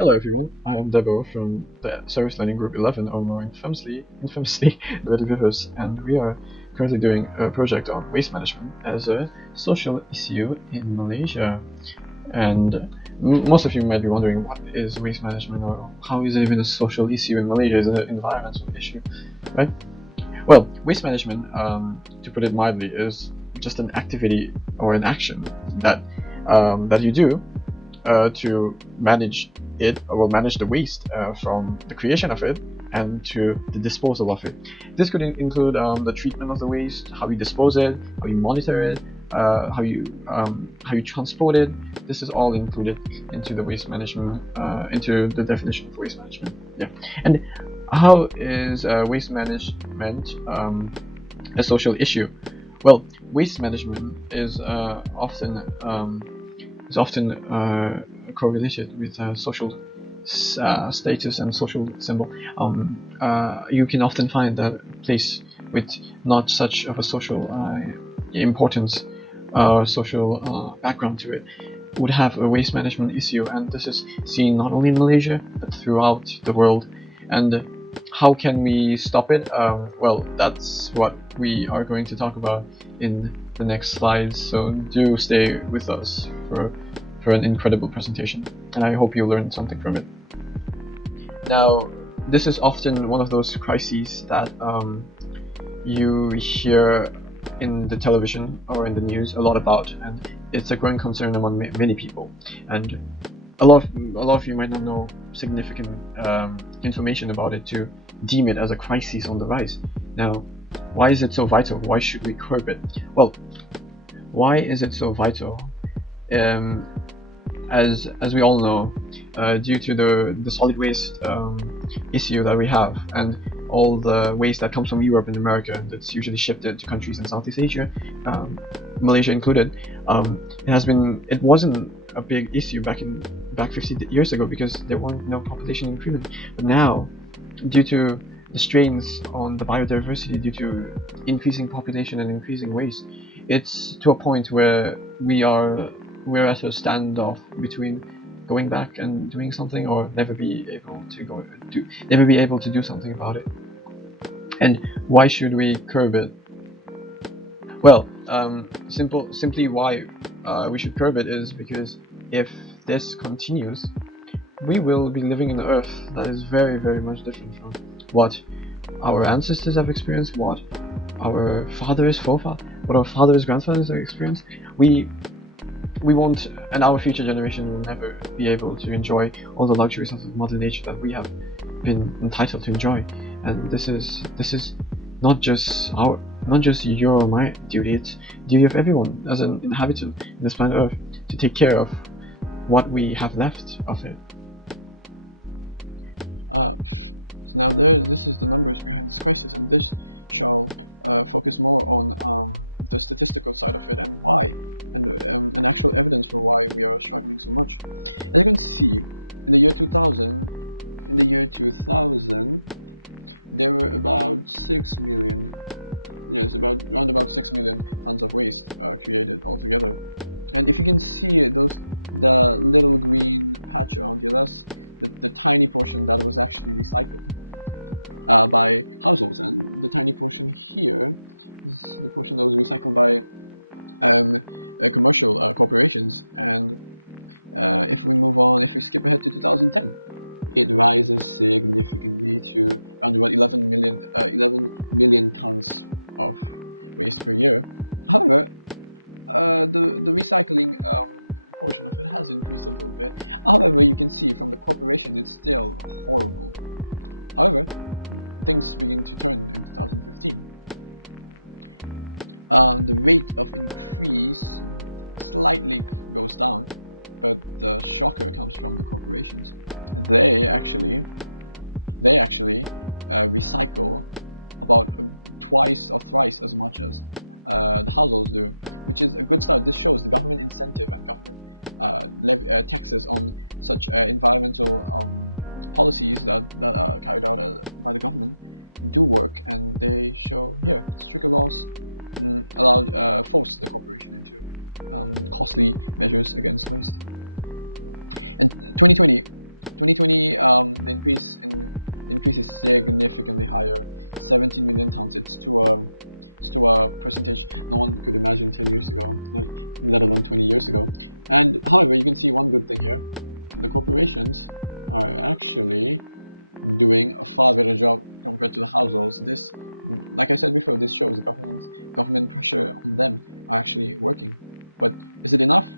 Hello everyone, I am Debo from the Service Learning Group 11, or more infamously the Rivers, and we are currently doing a project on waste management as a social issue in Malaysia. And most of you might be wondering, what is waste management, or how is it even a social issue in Malaysia? Is it an environmental issue, right? Well, waste management, to put it mildly, is just an activity or an action that you do to manage manage the waste from the creation of it and to the disposal of it. This could include the treatment of the waste, how you dispose it, how you monitor it, how you transport it. This is all included into the waste management, into the definition of waste management. Yeah, and how is waste management a social issue? Well, waste management is often correlated with social status and social symbol. You can often find that a place with not such of a social importance or social background to it would have a waste management issue, and this is seen not only in Malaysia but throughout the world. And how can we stop it? Well, that's what we are going to talk about in the next slides, so do stay with us for an incredible presentation, and I hope you learned something from it. Now, this is often one of those crises that you hear in the television or in the news a lot about, and it's a growing concern among many people. And a lot of you might not know significant information about it to deem it as a crisis on the rise. Now, why is it so vital? Why should we curb it? Well, why is it so vital? As we all know, due to the solid waste issue that we have, and all the waste that comes from Europe and America that's usually shipped to countries in Southeast Asia, Malaysia included, it wasn't a big issue back 50 years ago because there weren't no population increment. But now, due to the strains on the biodiversity, due to increasing population and increasing waste, it's to a point where we're at a standoff between going back and doing something, or never be able to do something about it. And why should we curb it? Well, simply why we should curb it is because if this continues, we will be living in an Earth that is very, very much different from what our ancestors have experienced, what our fathers, grandfathers have experienced. We won't, and our future generation will never be able to enjoy all the luxuries of Mother Nature that we have been entitled to enjoy. And this is not just your or my duty; it's duty of everyone as an inhabitant in this planet Earth to take care of what we have left of it. So now this is the numbers behind this crisis, and this shall focus more on the statistical side of it and why, and actual evidence for why we are struggling so much. As you can see, in the year 2000, there were about 6 million, around about 6 million tons of waste created altogether. And if you can see the little green patch around here, that's the tiny portion that was actually recycled by households, and the tiny portion here is the portion that was recycled by commercial corporations. And if we skip ahead to 2010, it rises significantly to around about 11 million tons of waste per year. However, the recycling portion of it has increased a little bit. However, you can see from the corporation it's still horrible. However, things begin to turn in 2015. The rate of increase slightly goes down, but the shocker comes from the corporations. They actually recycle about twice or thrice as much as the households do, which is a good start. This shows the government incentive and government taxes on such environmental policies that are carried out by the government do work, and they show here stricter laws force the corporation into costly measures against waste. And 2020 2020, the increase is significantly higher, 17 million tons. It's to a percentage no one could imagine 10 years ago, let alone 20 years ago. And however, you can see one good thing here: the corporations are actually doing a far better job compared to the households. This, like I said before, this shows the government pressure on them are actually working. But is it enough?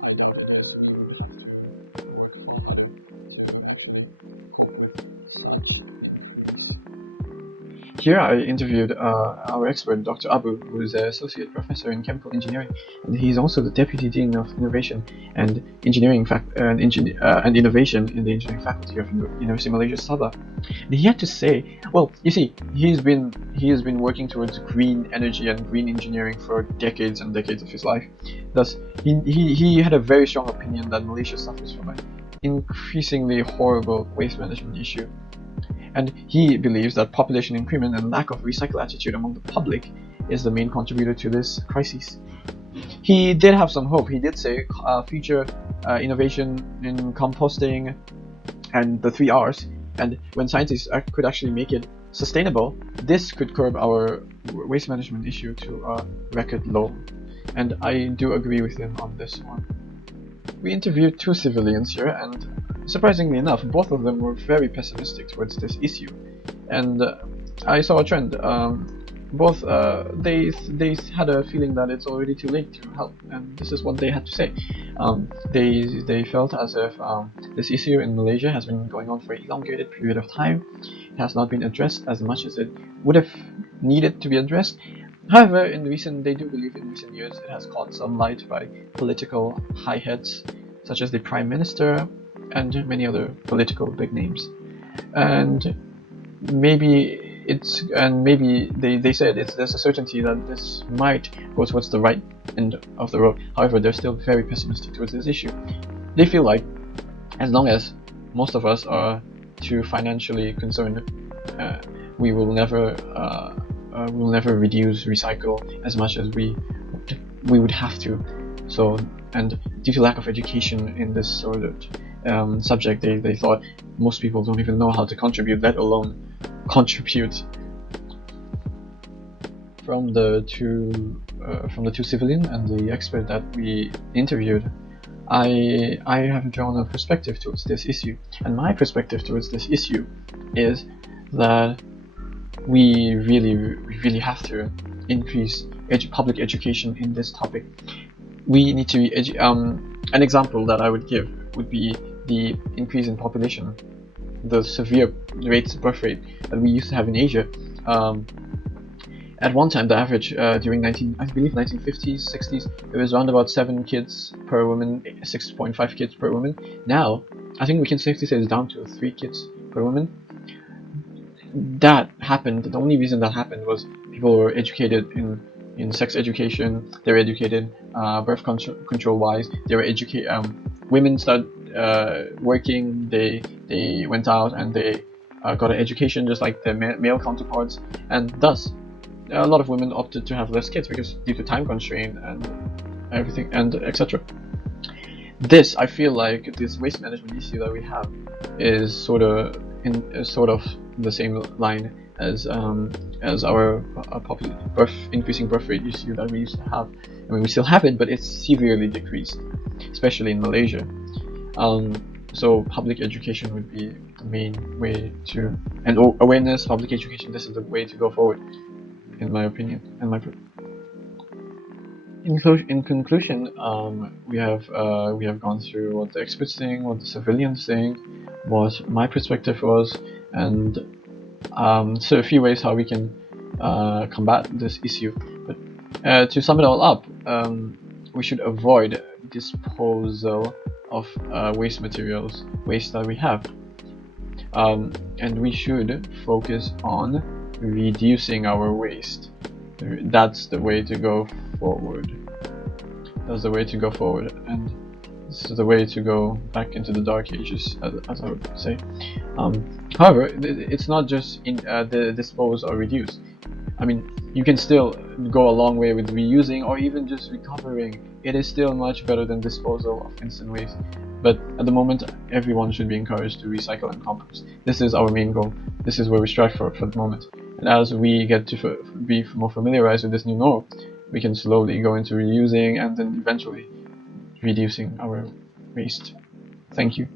I doubt it is. We would have to work far harder to actually cope with such an increase. Here I interviewed our expert, Dr. Abu, who is an associate professor in chemical engineering, and he's also the deputy dean of innovation and engineering and innovation in the engineering faculty of University Malaysia Sabah. And he had to say, well, you see, he has been working towards green energy and green engineering for decades and decades of his life. Thus, he had a very strong opinion that Malaysia suffers from an increasingly horrible waste management issue. And he believes that population increment and lack of recycle attitude among the public is the main contributor to this crisis. He did have some hope. He did say future innovation in composting and the 3 R's, and when scientists could actually make it sustainable, this could curb our waste management issue to a record low. And I do agree with him on this one. We interviewed 2 civilians here, and surprisingly enough, both of them were very pessimistic towards this issue. And I saw a trend. Both they had a feeling that it's already too late to help, and this is what they had to say. They felt as if this issue in Malaysia has been going on for an elongated period of time. It has not been addressed as much as it would have needed to be addressed. However, they do believe in recent years it has caught some light by political high heads such as the Prime Minister and many other political big names. And maybe they said there's a certainty that this might go towards the right end of the road. However, they're still very pessimistic towards this issue. They feel like as long as most of us are too financially concerned, we will never reduce recycle as much as we would have to. So, and due to lack of education in this sort of subject, they thought most people don't even know how to contribute, let alone contribute. From the two civilian and the expert that we interviewed, I have drawn a perspective towards this issue, and my perspective towards this issue is that we really have to increase public education in this topic. We need to be an example that I would give would be the increase in population, the severe birth rate that we used to have in Asia. At one time, the average during 1950s, 60s, it was around about 7 kids per woman, 6.5 kids per woman. Now, I think we can safely say it's down to 3 kids per woman. That happened. The only reason that happened was people were educated in sex education. They were educated birth control wise. They were educated. Women started working. They went out and they got an education just like their male counterparts, and thus a lot of women opted to have less kids because due to time constraint and everything and etc. This, I feel like this waste management issue that we have is sort of the same line as our increasing birth rate issue that we used to have. I mean, we still have it, but it's severely decreased, especially in Malaysia. So public education would be the main way to, and awareness, public education. This is the way to go forward, in my opinion. In conclusion, we have gone through what the experts think, what the civilians think, what my perspective was, and so a few ways how we can combat this issue. But to sum it all up, we should avoid disposal of waste materials, waste that we have, and we should focus on reducing our waste. That's the way to go forward. That's the way to go forward, and this is the way to go back into the dark ages, as I would say. However, it's not just the dispose or reduce. I mean, you can still go a long way with reusing or even just recovering. It is still much better than disposal of instant waste. But at the moment, everyone should be encouraged to recycle and compost. This is our main goal. This is where we strive for the moment. And as we get to be more familiarized with this new norm, we can slowly go into reusing and then eventually reducing our waste. Thank you.